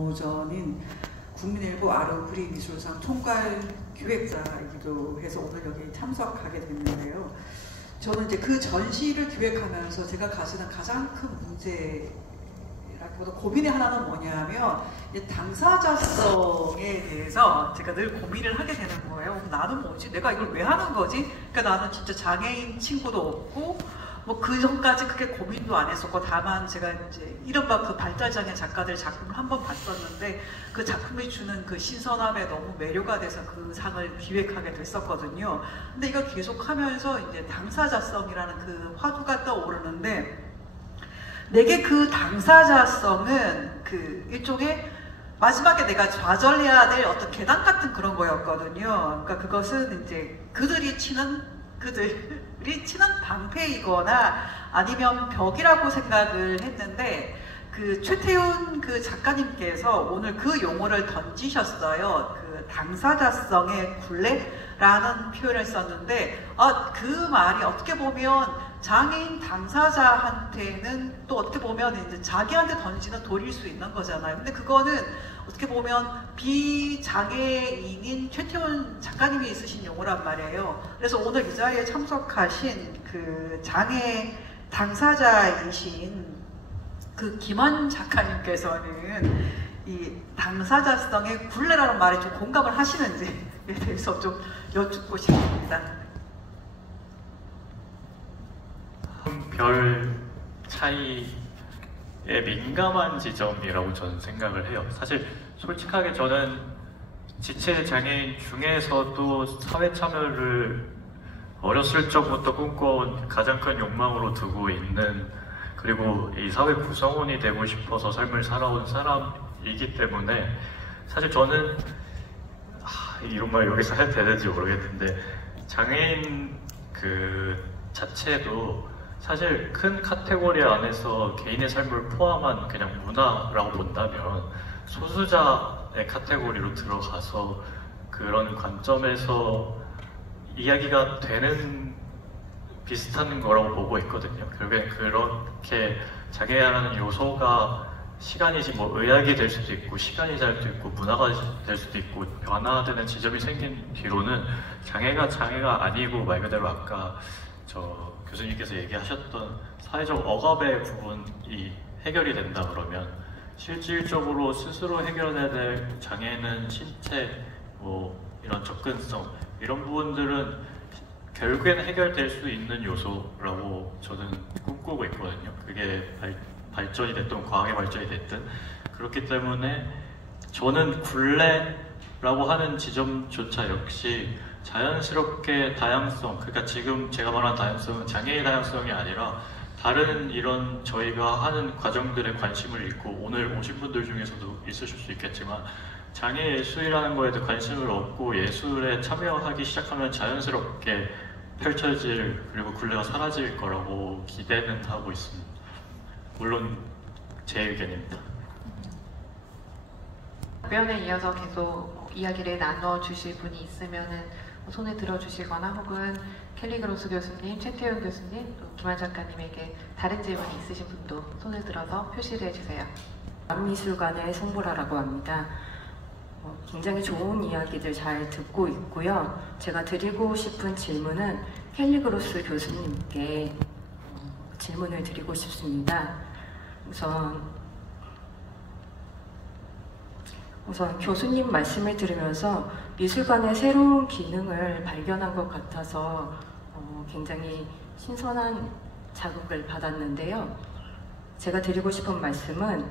오전인 국민일보 아르브리 미술상 총괄 기획자이기도 해서 오늘 여기 참석하게 됐는데요. 저는 이제 그 전시를 기획하면서 제가 가지는 가장 큰 문제라기보다 고민의 하나는 뭐냐면 당사자성에 대해서 제가 늘 고민을 하게 되는 거예요. 나는 뭐지? 내가 이걸 왜 하는 거지? 그러니까 나는 진짜 장애인 친구도 없고 뭐 그 전까지 그렇게 고민도 안 했었고, 다만 제가 이제 이른바 그 발달장애 작가들 작품을 한번 봤었는데 그 작품이 주는 그 신선함에 너무 매료가 돼서 그 상을 기획하게 됐었거든요. 근데 이거 계속하면서 이제 당사자성이라는 그 화두가 떠오르는데, 내게 그 당사자성은 그 일종의 마지막에 내가 좌절해야 될 어떤 계단 같은 그런 거였거든요. 그러니까 그것은 이제 그들이 치는 방패이거나 아니면 벽이라고 생각을 했는데, 그 최태훈 그 작가님께서 오늘 그 용어를 던지셨어요. 그 당사자성의 굴레라는 표현을 썼는데, 그 말이 어떻게 보면 장애인 당사자한테는 또 어떻게 보면 이제 자기한테 던지는 돌일 수 있는 거잖아요. 근데 그거는 어떻게 보면 비장애인인 최태훈 작가님이 쓰신 용어란 말이에요. 그래서 오늘 이 자리에 참석하신 그 장애 당사자이신 그 김한 작가님께서는 이 당사자성의 굴레라는 말에 좀 공감을 하시는지에 대해서 좀 여쭙고 싶습니다. 별 차이에 민감한 지점이라고 저는 생각을 해요. 사실 솔직하게 저는 지체 장애인 중에서도 사회 참여를 어렸을 적부터 꿈꿔온 가장 큰 욕망으로 두고 있는, 그리고 이 사회 구성원이 되고 싶어서 삶을 살아온 사람이기 때문에, 사실 저는 이런 말 여기서 해도 되는지 모르겠는데, 장애인 그 자체도 사실 큰 카테고리 안에서 개인의 삶을 포함한 그냥 문화라고 본다면 소수자의 카테고리로 들어가서 그런 관점에서 이야기가 되는 비슷한 거라고 보고 있거든요. 결국엔 그렇게 장애라는 요소가 시간이지 뭐 의학이 될 수도 있고 시간이 될 수도 있고 문화가 될 수도 있고 변화되는 지점이 생긴 뒤로는 장애가 아니고, 말 그대로 아까 저 교수님께서 얘기하셨던 사회적 억압의 부분이 해결이 된다 그러면, 실질적으로 스스로 해결해야 될 장애는 신체, 뭐 이런 접근성, 이런 부분들은 결국에는 해결될 수 있는 요소라고 저는 꿈꾸고 있거든요. 그게 발전이 됐든 과학의 발전이 됐든. 그렇기 때문에 저는 굴레라고 하는 지점조차 역시 자연스럽게 다양성, 그러니까 지금 제가 말하는 다양성은 장애의 다양성이 아니라 다른 이런 저희가 하는 과정들에 관심을 잃고, 오늘 오신 분들 중에서도 있으실 수 있겠지만 장애 예술이라는 거에 대해 관심을 얻고 예술에 참여하기 시작하면 자연스럽게 펼쳐질, 그리고 굴레가 사라질 거라고 기대는 하고 있습니다. 물론 제 의견입니다. 답변에 이어서 계속 이야기를 나눠주실 분이 있으면은 손을 들어주시거나, 혹은 캘리그로스 교수님, 최태훈 교수님, 또 김한 작가님에게 다른 질문이 있으신 분도 손을 들어서 표시를 해주세요. 미술관의 송보라라고 합니다. 굉장히 좋은 이야기들 잘 듣고 있고요. 제가 드리고 싶은 질문은 캘리그로스 교수님께 질문을 드리고 싶습니다. 우선 교수님 말씀을 들으면서 미술관의 새로운 기능을 발견한 것 같아서 굉장히 신선한 자극을 받았는데요. 제가 드리고 싶은 말씀은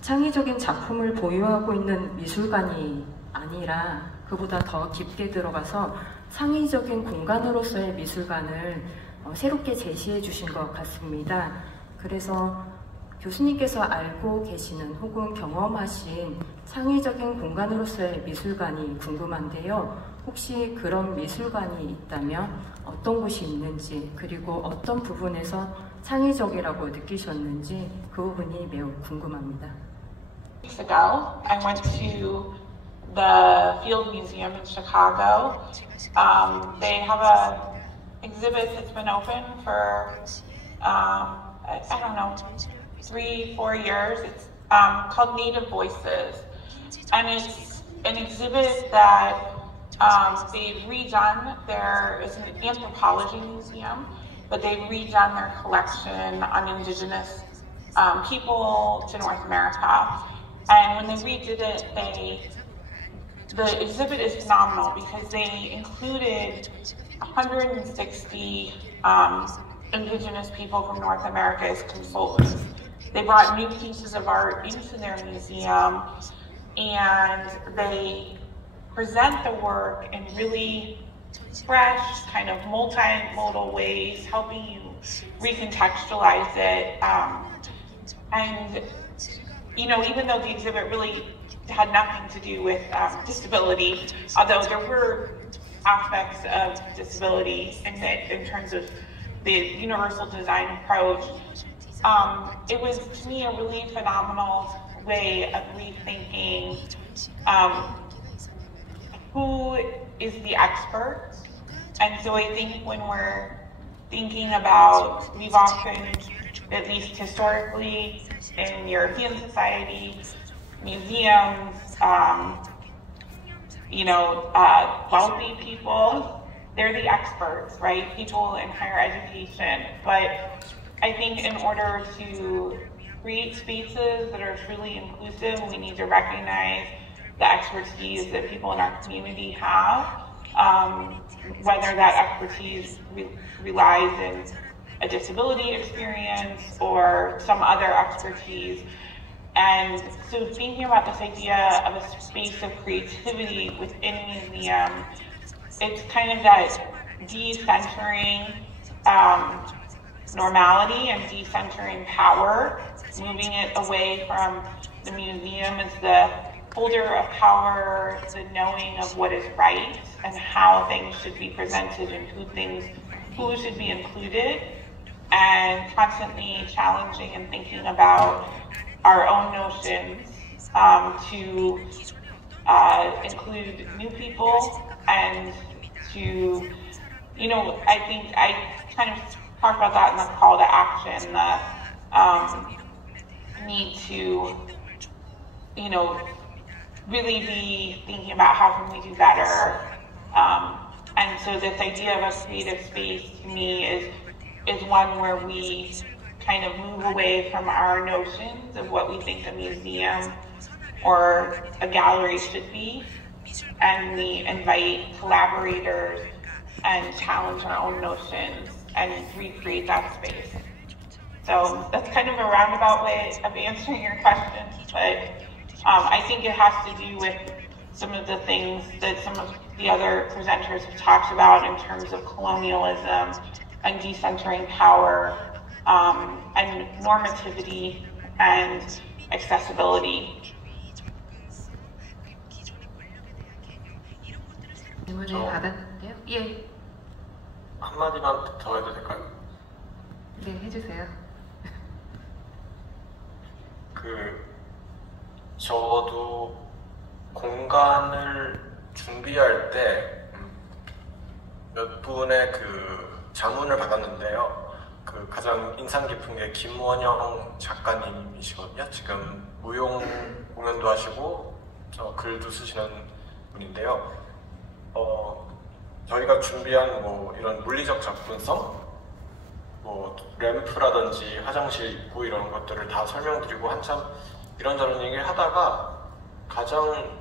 창의적인 작품을 보유하고 있는 미술관이 아니라 그보다 더 깊게 들어가서 창의적인 공간으로서의 미술관을 새롭게 제시해 주신 것 같습니다. 그래서 교수님께서 알고 계시는 혹은 경험하신 창의적인 공간으로서의 미술관이 궁금한데요. 혹시 그런 미술관이 있다면 어떤 곳이 있는지, 그리고 어떤 부분에서 창의적이라고 느끼셨는지 그 부분이 매우 궁금합니다. Weeks ago, I went to the Field Museum in Chicago. They have an exhibit that's been open for I don't know, 3-4 years. It's called Native Voices. And it's an exhibit that they've redone. There is an anthropology museum, but they've redone their collection on indigenous people to North America. And when they redid it, the exhibit is phenomenal because they included 160 indigenous people from North America as consultants. They brought new pieces of art into their museum, and they present the work in really fresh, kind of multimodal ways, helping you recontextualize it. And, you know, even though the exhibit really had nothing to do with disability, although there were aspects of disability in terms of the universal design approach, it was, to me, a really phenomenal way of rethinking who is the expert. And so I think when we're thinking about, we've often, at least historically, in European society, museums, wealthy people, they're the experts, right? People in higher education. But I think in order to create spaces that are truly inclusive, we need to recognize the expertise that people in our community have, whether that expertise relies in a disability experience or some other expertise. And so thinking about this idea of a space of creativity within a museum, it's kind of that decentering normality and decentering power, moving it away from the museum as the holder of power, the knowing of what is right and how things should be presented and who should be included, and constantly challenging and thinking about our own notions to include new people and to, I think I kind of talked about that in the call to action, the need to, really be thinking about how can we do better. And so this idea of a creative space to me is one where we kind of move away from our notions of what we think a museum or a gallery should be, and we invite collaborators and challenge our own notions and recreate that space. So that's kind of a roundabout way of answering your question, but I think it has to do with some of the things that some of the other presenters have talked about in terms of colonialism and decentering power, and normativity and accessibility. 질문을 받았는데요. 예. 한마디만 더 해도 될까요? 네, 해주세요. 저도 공간을 준비할 때 몇 분의 자문을 받았는데요. 가장 인상 깊은 게 김원영 작가님이시거든요. 지금 무용 공연도 하시고 글도 쓰시는 분인데요. 저희가 준비한 이런 물리적 접근성, 램프라든지 화장실 입구 이런 것들을 다 설명드리고 한참 이런저런 얘기를 하다가 가장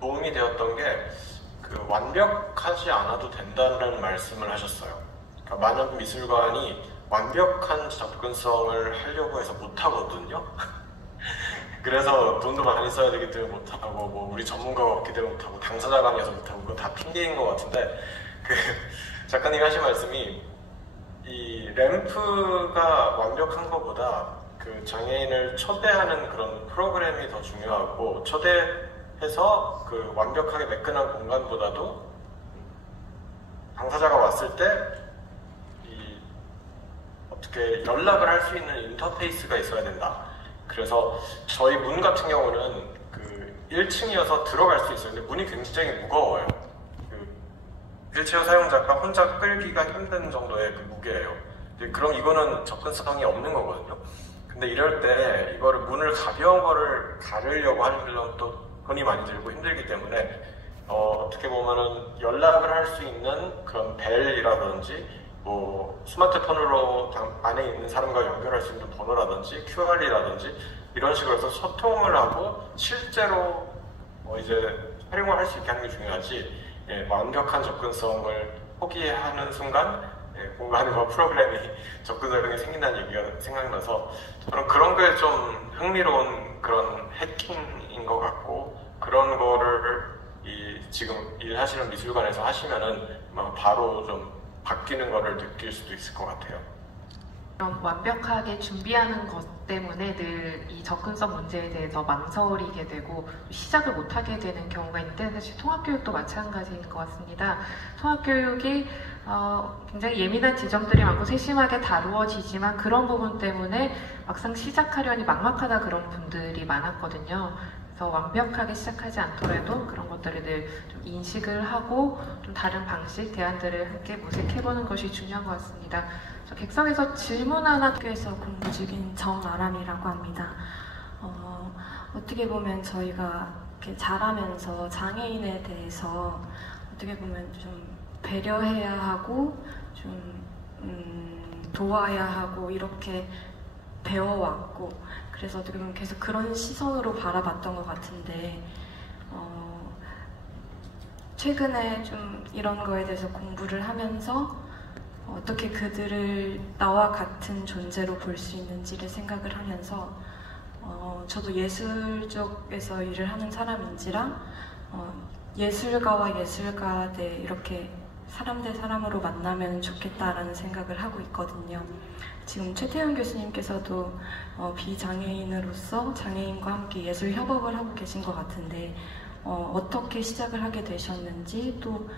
도움이 되었던 게 완벽하지 않아도 된다는 말씀을 하셨어요. 그러니까 만약 미술관이 완벽한 접근성을 하려고 해서 못하거든요. 그래서 돈도 많이 써야 되기 때문에 못하고 우리 전문가가 없기 때문에 못하고 당사자가 아니어서 못하고 그거 다 핑계인 것 같은데 작가님이 하신 말씀이 이 램프가 완벽한 것보다 장애인을 초대하는 그런 프로그램이 더 중요하고 초대해서 완벽하게 매끈한 공간보다도 당사자가 왔을 때 어떻게 연락을 할 수 있는 인터페이스가 있어야 된다. 그래서 저희 문 같은 경우는 1층이어서 들어갈 수 있어요. 근데 문이 굉장히 무거워요. 휠체어 사용자가 혼자 끌기가 힘든 정도의 무게예요. 그럼 이거는 접근성이 없는 거거든요. 근데 이럴 때 이거를 문을 가벼운 거를 가르려고 하려면 또 돈이 많이 들고 힘들기 때문에 어떻게 보면은 연락을 할 수 있는 그런 벨이라든지 뭐 스마트폰으로 안에 있는 사람과 연결할 수 있는 번호라든지 QR이라든지 이런 식으로 해서 소통을 하고 실제로 이제 활용을 할 수 있게 하는 게 중요하지, 완벽한 접근성을 포기하는 순간 공간과 프로그램이 접근성이 생긴다는 얘기가 생각나서 저는 그런 게 좀 흥미로운 그런 해킹인 것 같고, 그런 거를 지금 일하시는 미술관에서 하시면은 바로 좀 바뀌는 거를 느낄 수도 있을 것 같아요. 그럼 완벽하게 준비하는 것 때문에 늘 이 접근성 문제에 대해서 망설이게 되고 시작을 못하게 되는 경우가 있는데, 사실 통합교육도 마찬가지인 것 같습니다. 통합교육이 굉장히 예민한 지점들이 많고 세심하게 다루어지지만 그런 부분 때문에 막상 시작하려니 막막하다 그런 분들이 많았거든요. 그래서 완벽하게 시작하지 않더라도 그런 것들을 늘 좀 인식을 하고 좀 다른 방식, 대안들을 함께 모색해보는 것이 중요한 것 같습니다. 저 객석에서 질문 하나. 학교에서 공부 중인 정아람이라고 합니다. 어떻게 보면 저희가 이렇게 자라면서 장애인에 대해서 어떻게 보면 좀 배려해야 하고 좀 도와야 하고 이렇게 배워왔고, 그래서 어떻게 보면 계속 그런 시선으로 바라봤던 것 같은데 최근에 좀 이런 거에 대해서 공부를 하면서 어떻게 그들을 나와 같은 존재로 볼 수 있는지를 생각을 하면서 저도 예술 쪽에서 일을 하는 사람인지라 예술가와 예술가들 이렇게 사람 대 사람으로 만나면 좋겠다라는 생각을 하고 있거든요. 지금 최태훈 교수님께서도 비장애인으로서 장애인과 함께 예술 협업을 하고 계신 것 같은데 어떻게 시작을 하게 되셨는지, 또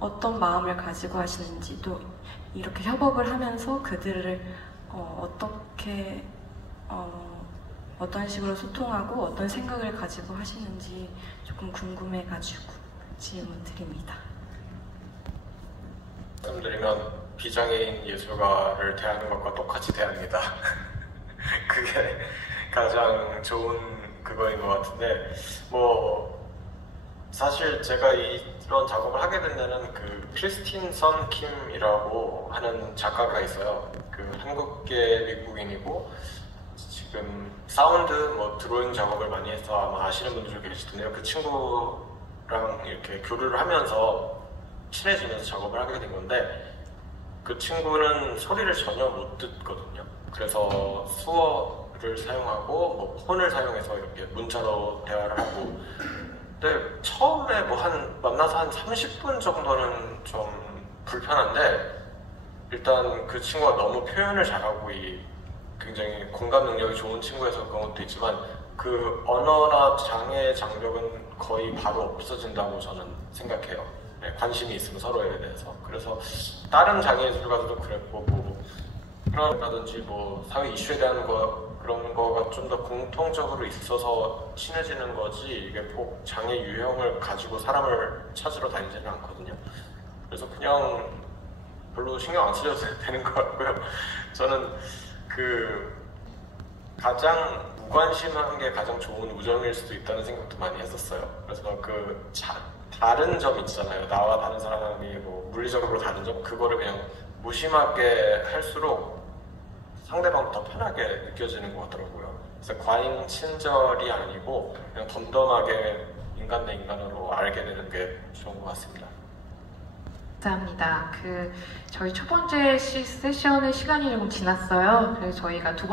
어떤 마음을 가지고 하시는지, 또 이렇게 협업을 하면서 그들을 어떻게 어떤 식으로 소통하고 어떤 생각을 가지고 하시는지 조금 궁금해가지고 질문 드립니다. 말씀드리면 비장애인 예술가를 대하는 것과 똑같이 대합니다. 그게 가장 좋은 그거인 것 같은데, 사실 제가 이런 작업을 하게 된 데는 그 크리스틴 선 킴이라고 하는 작가가 있어요. 그 한국계 미국인이고 지금 사운드 드로잉 작업을 많이 해서 아마 아시는 분들 계실 텐데요. 그 친구랑 이렇게 교류를 하면서 친해지면서 작업을 하게 된 건데, 그 친구는 소리를 전혀 못 듣거든요. 그래서 수어를 사용하고 폰을 사용해서 이렇게 문자로 대화를 하고, 근데 처음에 만나서 한 30분 정도는 좀 불편한데, 일단 그 친구가 너무 표현을 잘하고 굉장히 공감 능력이 좋은 친구여서 그런 것도 있지만 그 언어나 장애 장벽은 거의 바로 없어진다고 저는 생각해요. 관심이 있으면 서로에 대해서. 그래서 다른 장애 예술가들도 그랬고 그런다든지 사회 이슈에 대한 그런 거가 좀 더 공통적으로 있어서 친해지는 거지, 이게 꼭 장애 유형을 가지고 사람을 찾으러 다니지는 않거든요. 그래서 그냥 별로 신경 안 쓰셔도 되는 것 같고요. 저는 가장 무관심한 게 가장 좋은 우정일 수도 있다는 생각도 많이 했었어요. 그래서 다른 점 있잖아요. 나와 다른 사람이 물리적으로 다른 점, 그거를 그냥 무심하게 할수록 상대방도 더 편하게 느껴지는 것 같더라고요. 그래서 과잉 친절이 아니고 그냥 덤덤하게 인간 대 인간으로 알게 되는 게 좋은 것 같습니다. 감사합니다. 저희 첫 번째 세션의 시간이 조금 지났어요. 그래서 저희가 두 번째